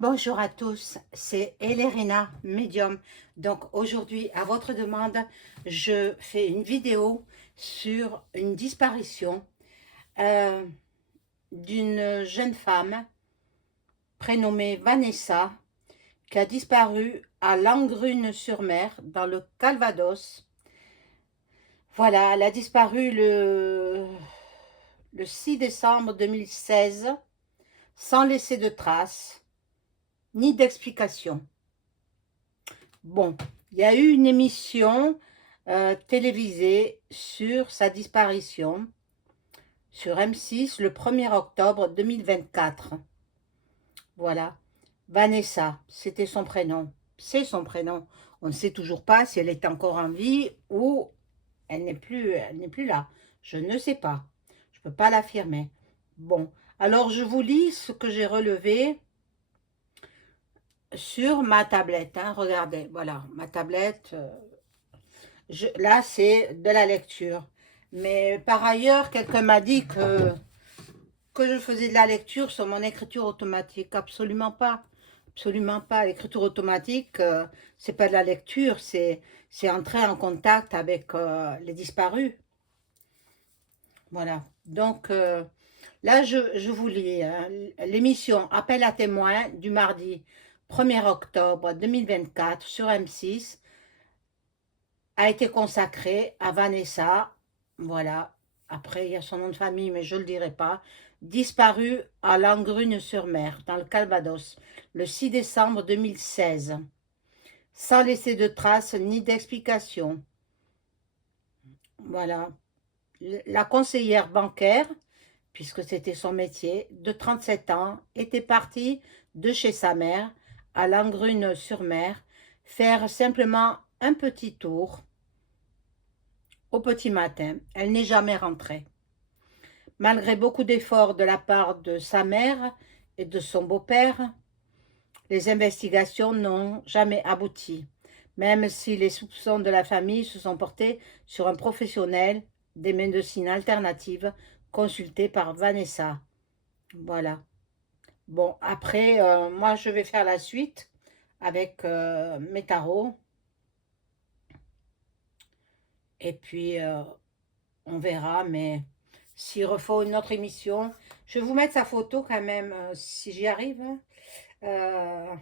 Bonjour à tous, c'est Elérina, médium. Donc aujourd'hui, à votre demande, je fais une vidéo sur une disparition euh, d'une jeune femme prénommée Vanessa qui a disparu à Langrune-sur-Mer dans le Calvados. Voilà, elle a disparu le 6 décembre 2016 sans laisser de traces ni d'explication. Bon, il y a eu une émission télévisée sur sa disparition sur M6 le 1er octobre 2024. Voilà. Vanessa, c'était son prénom. C'est son prénom. On ne sait toujours pas si elle est encore en vie ou elle n'est plus là. Je ne sais pas. Je ne peux pas l'affirmer. Bon, alors je vous lis ce que j'ai relevé sur ma tablette. Hein. Regardez, voilà, ma tablette. Là, c'est de la lecture. Mais par ailleurs, quelqu'un m'a dit que je faisais de la lecture sur mon écriture automatique. Absolument pas. Absolument pas. L'écriture automatique, c'est pas de la lecture, c'est entrer en contact avec les disparus. Voilà. Donc, là, je vous lis hein, l'émission Appel à témoins du mardi 1er octobre 2024 sur M6 a été consacrée à Vanessa. Voilà. Après, il y a son nom de famille, mais je ne le dirai pas. Disparue à Langrune-sur-Mer, dans le Calvados, le 6 décembre 2016, sans laisser de traces ni d'explication. Voilà. La conseillère bancaire, puisque c'était son métier, de 37 ans, était partie de chez sa mère, à Langrune-sur-Mer, faire simplement un petit tour au petit matin. Elle n'est jamais rentrée. Malgré beaucoup d'efforts de la part de sa mère et de son beau-père, les investigations n'ont jamais abouti, même si les soupçons de la famille se sont portés sur un professionnel des médecines alternatives consulté par Vanessa. Voilà. Bon, après, moi, je vais faire la suite avec mes tarots. Et puis, on verra, mais s'il refaut une autre émission, je vais vous mettre sa photo quand même, si j'y arrive. Hein. Euh,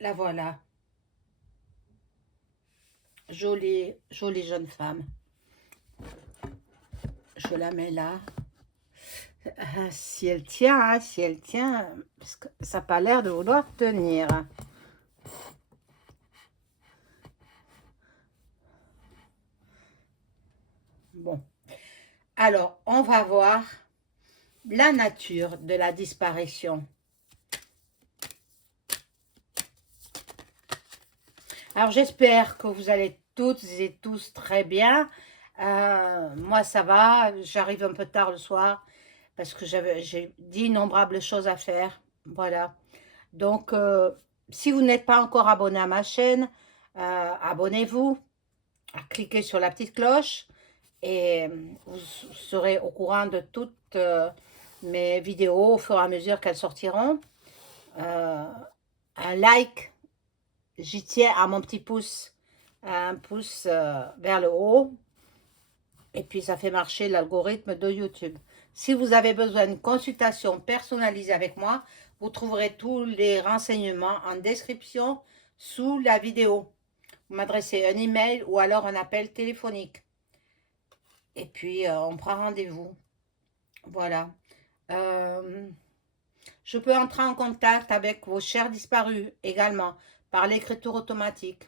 la voilà. Jolie, jolie jeune femme. Je la mets là. Si elle tient, hein, si elle tient, parce que ça n'a pas l'air de vouloir tenir. Bon. Alors, on va voir la nature de la disparition. Alors, j'espère que vous allez toutes et tous très bien. Moi, ça va. J'arrive un peu tard le soir parce que j'ai d'innombrables choses à faire. Voilà. Donc, si vous n'êtes pas encore abonné à ma chaîne, abonnez-vous, cliquez sur la petite cloche et vous serez au courant de toutes mes vidéos au fur et à mesure qu'elles sortiront. Un like, j'y tiens à mon petit pouce, un pouce vers le haut, et puis ça fait marcher l'algorithme de YouTube. Si vous avez besoin d'une consultation personnalisée avec moi, vous trouverez tous les renseignements en description sous la vidéo. Vous m'adressez un email ou alors un appel téléphonique. Et puis, on prend rendez-vous. Voilà. Euh, je peux entrer en contact avec vos chers disparus également par l'écriture automatique.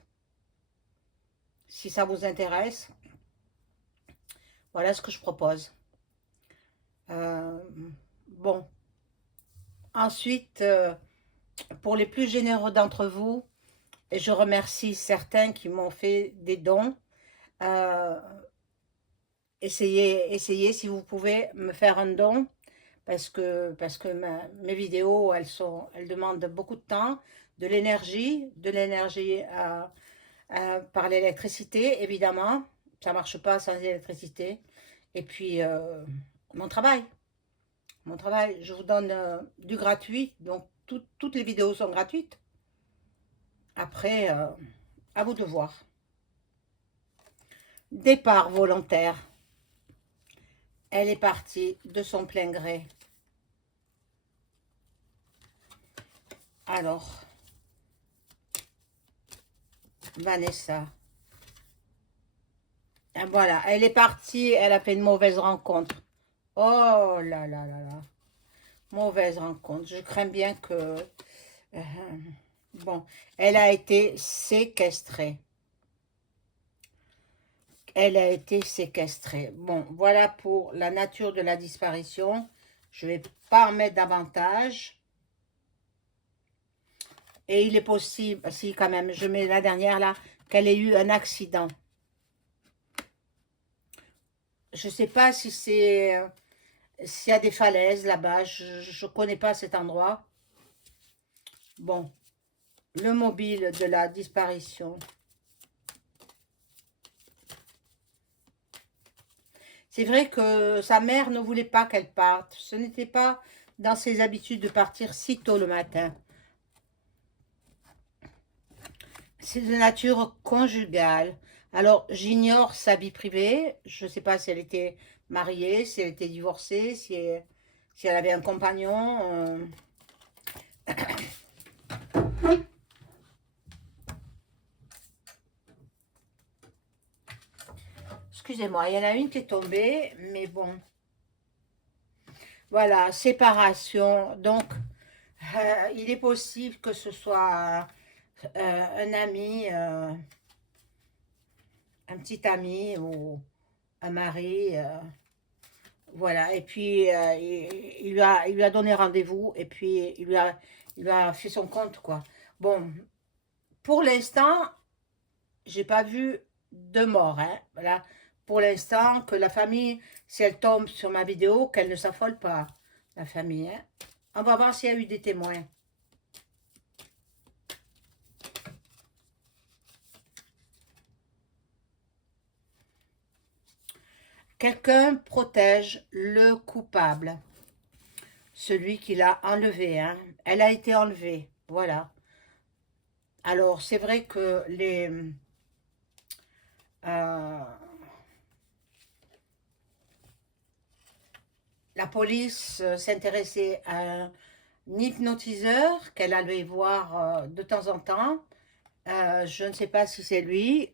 Si ça vous intéresse, voilà ce que je propose. Euh, bon. Ensuite, pour les plus généreux d'entre vous, et je remercie certains qui m'ont fait des dons, euh, essayez si vous pouvez me faire un don parce que mes vidéos elles demandent beaucoup de temps, de l'énergie par l'électricité évidemment, ça marche pas sans électricité et puis mon travail, mon travail. Je vous donne du gratuit, donc toutes les vidéos sont gratuites. Après, à vous de voir. Départ volontaire. Elle est partie de son plein gré. Alors, Vanessa. Et voilà, elle est partie, elle a fait une mauvaise rencontre. Oh là là là là. Mauvaise rencontre. Je crains bien que... euh, bon, elle a été séquestrée. Elle a été séquestrée. Bon, voilà pour la nature de la disparition. Je ne vais pas en mettre davantage. Et il est possible, si quand même, je mets la dernière là, qu'elle ait eu un accident. Je ne sais pas si c'est... s'il y a des falaises là-bas, je ne connais pas cet endroit. Bon, le mobile de la disparition. C'est vrai que sa mère ne voulait pas qu'elle parte. Ce n'était pas dans ses habitudes de partir si tôt le matin. C'est de nature conjugale. Alors, j'ignore sa vie privée. Je ne sais pas si elle était mariée, si elle était divorcée, si elle avait un compagnon. Excusez-moi, il y en a une qui est tombée, mais bon. Voilà, séparation. Donc, il est possible que ce soit un ami, un petit ami ou un mari. Voilà, et puis il lui a donné rendez-vous et puis il lui a fait son compte, quoi. Bon, pour l'instant, j'ai pas vu de mort, hein. Voilà, pour l'instant, que la famille, si elle tombe sur ma vidéo, qu'elle ne s'affole pas, la famille, hein. On va voir s'il y a eu des témoins. Quelqu'un protège le coupable, celui qui l'a enlevé, hein. Elle a été enlevée, voilà. Alors, c'est vrai que euh, la police s'intéressait à un hypnotiseur qu'elle allait voir de temps en temps. Je ne sais pas si c'est lui.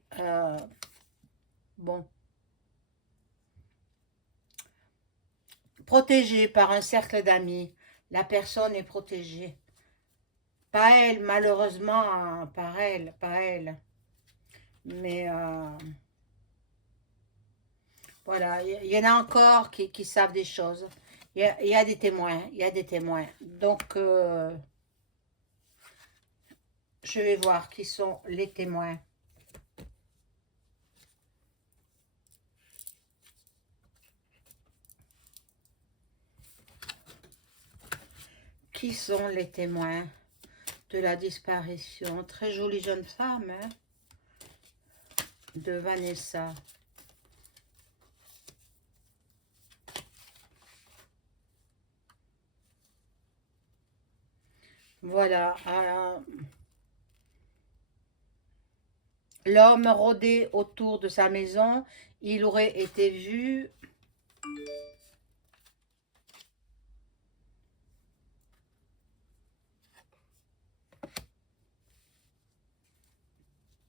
Bon. Protégée par un cercle d'amis. La personne est protégée. Pas elle, malheureusement, hein, pas elle. Mais voilà, il y en a encore qui savent des choses. Il y a des témoins, il y a des témoins. Donc, je vais voir qui sont les témoins. Qui sont les témoins de la disparition? Très jolie jeune femme, hein, de Vanessa. Voilà. L'homme rôdait autour de sa maison. Il aurait été vu.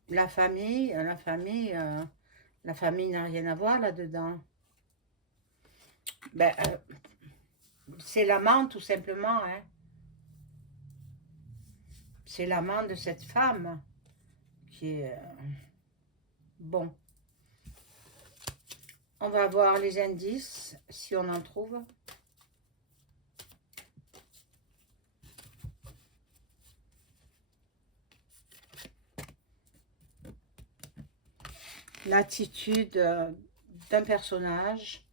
La famille, la famille n'a rien à voir là-dedans. Ben, c'est l'amant tout simplement, hein. C'est l'amant de cette femme qui est... bon. On va voir les indices, si on en trouve. L'attitude d'un personnage.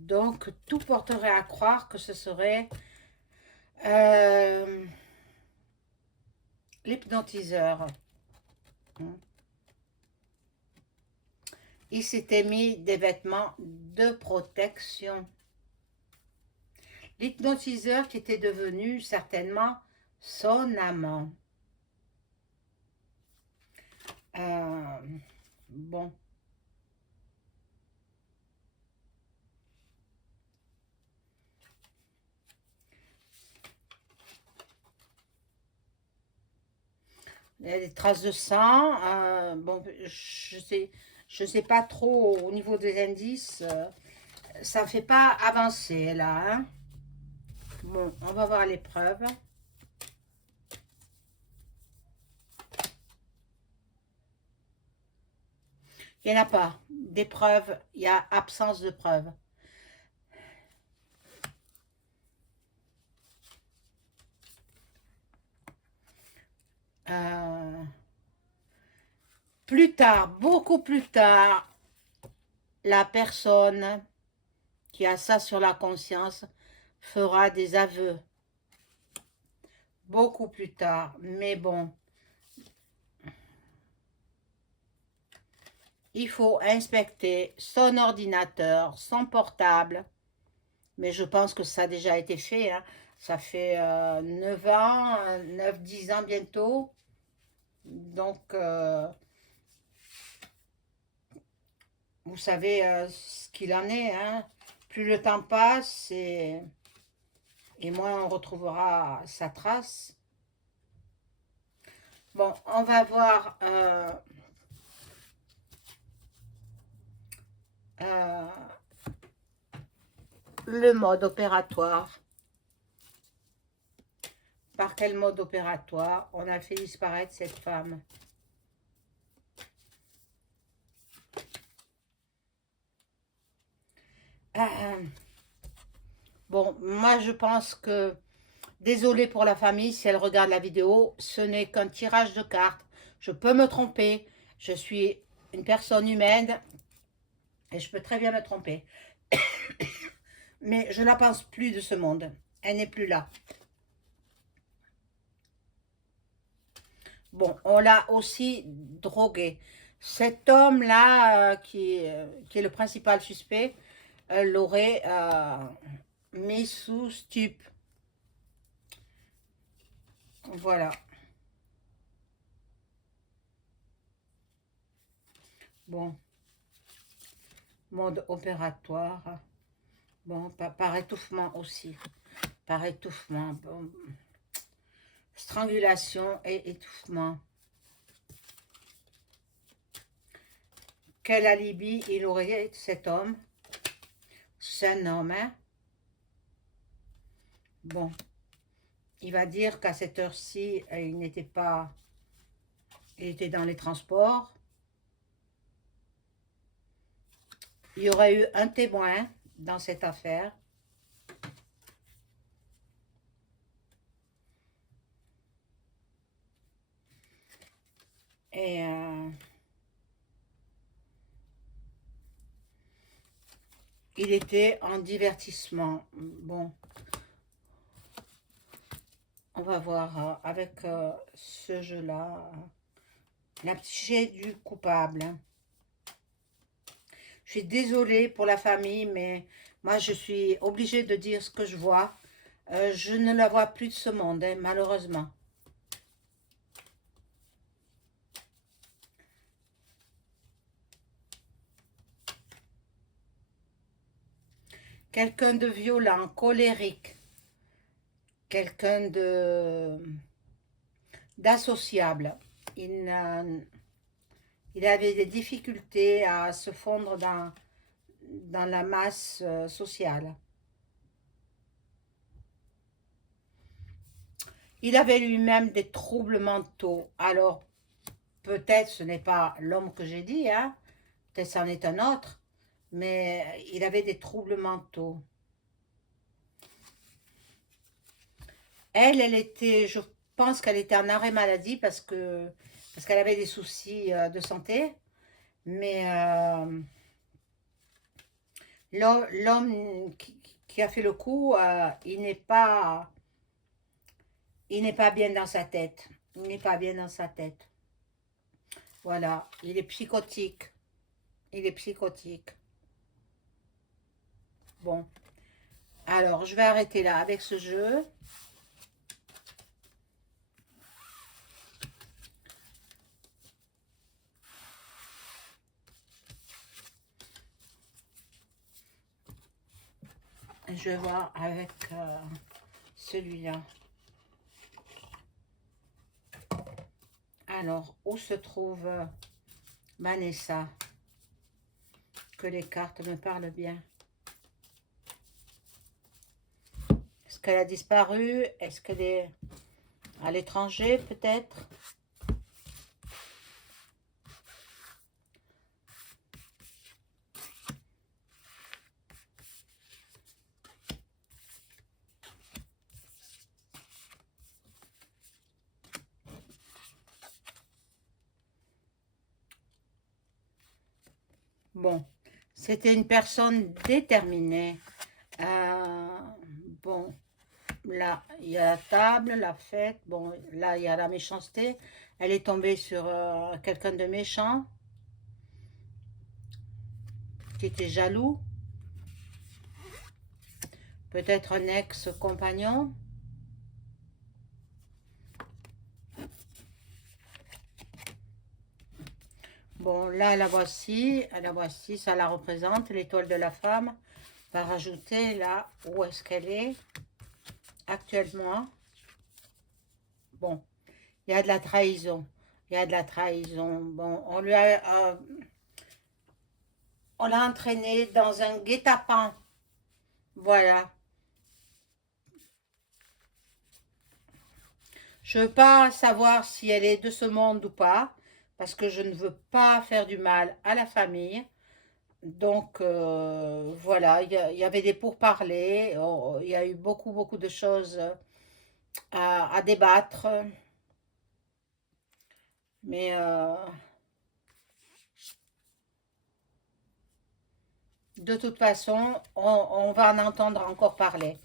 Donc, tout porterait à croire que ce serait l'hypnotiseur. Il s'était mis des vêtements de protection. L'hypnotiseur qui était devenu certainement son amant. Bon. Il y a des traces de sang. Bon, je sais pas trop au niveau des indices. Ça ne fait pas avancer là. Hein. Bon, on va voir les preuves. Il n'y en a pas. Des preuves, il y a absence de preuves. Plus tard, beaucoup plus tard, la personne qui a ça sur la conscience fera des aveux. Beaucoup plus tard. Mais bon, il faut inspecter son ordinateur, son portable. Mais je pense que ça a déjà été fait. Hein. Ça fait 9 ans, 9-10 ans bientôt. Donc, vous savez ce qu'il en est. Hein. Plus le temps passe et moins on retrouvera sa trace. Bon, on va voir le mode opératoire. Par quel mode opératoire on a fait disparaître cette femme? Bon, moi je pense que, désolé pour la famille si elle regarde la vidéo, ce n'est qu'un tirage de cartes. Je peux me tromper, je suis une personne humaine et je peux très bien me tromper. Mais je ne la pense plus de ce monde, elle n'est plus là. Bon, on l'a aussi drogué. Cet homme-là, qui est le principal suspect, l'aurait mis sous stup. Voilà. Bon. Mode opératoire. Bon, par étouffement aussi. Par étouffement. Bon. Strangulation et étouffement. Quel alibi il aurait, cet homme? C'est un homme, hein? Bon. Il va dire qu'à cette heure-ci, il n'était pas... Il était dans les transports. Il y aurait eu un témoin dans cette affaire. Et il était en divertissement. Bon. On va voir avec ce jeu-là. La psyché du coupable. Je suis désolée pour la famille, mais moi, je suis obligée de dire ce que je vois. Je ne la vois plus de ce monde, hein, malheureusement. Quelqu'un de violent, colérique. Quelqu'un d'associable. Il avait des difficultés à se fondre dans la masse sociale. Il avait lui-même des troubles mentaux. Alors, peut-être ce n'est pas l'homme que j'ai dit, hein, peut-être c'en est un autre, mais il avait des troubles mentaux. Elle était, je pense qu'elle était en arrêt maladie parce qu'elle avait des soucis de santé, mais l'homme qui a fait le coup, il n'est pas bien dans sa tête. Il n'est pas bien dans sa tête. Voilà, il est psychotique. Il est psychotique. Bon. Alors, je vais arrêter là avec ce jeu. Je vais voir avec celui-là. Alors, où se trouve Vanessa? Que les cartes me parlent bien. Est-ce qu'elle a disparu? Est-ce qu'elle est à l'étranger peut-être? Bon, c'était une personne déterminée. Euh, bon, là, il y a la table, la fête. Bon, là, il y a la méchanceté. Elle est tombée sur quelqu'un de méchant qui était jaloux. Peut-être un ex-compagnon. Bon, là, la voici, ça la représente, l'étoile de la femme. On va rajouter là, où est-ce qu'elle est actuellement. Bon, il y a de la trahison. Il y a de la trahison. Bon, on l'a entraînée dans un guet-apens. Voilà. Je ne veux pas savoir si elle est de ce monde ou pas, parce que je ne veux pas faire du mal à la famille. Donc, voilà, il y avait des pourparlers, il y a eu beaucoup, beaucoup de choses à débattre, mais de toute façon, on va en entendre encore parler.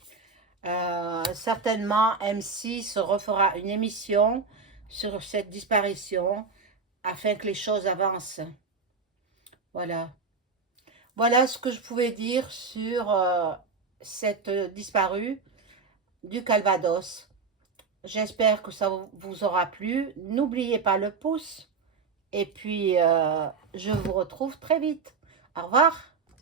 Certainement, M6 refera une émission sur cette disparition afin que les choses avancent. Voilà. Voilà ce que je pouvais dire sur cette disparue du Calvados. J'espère que ça vous aura plu. N'oubliez pas le pouce. Et puis, je vous retrouve très vite. Au revoir.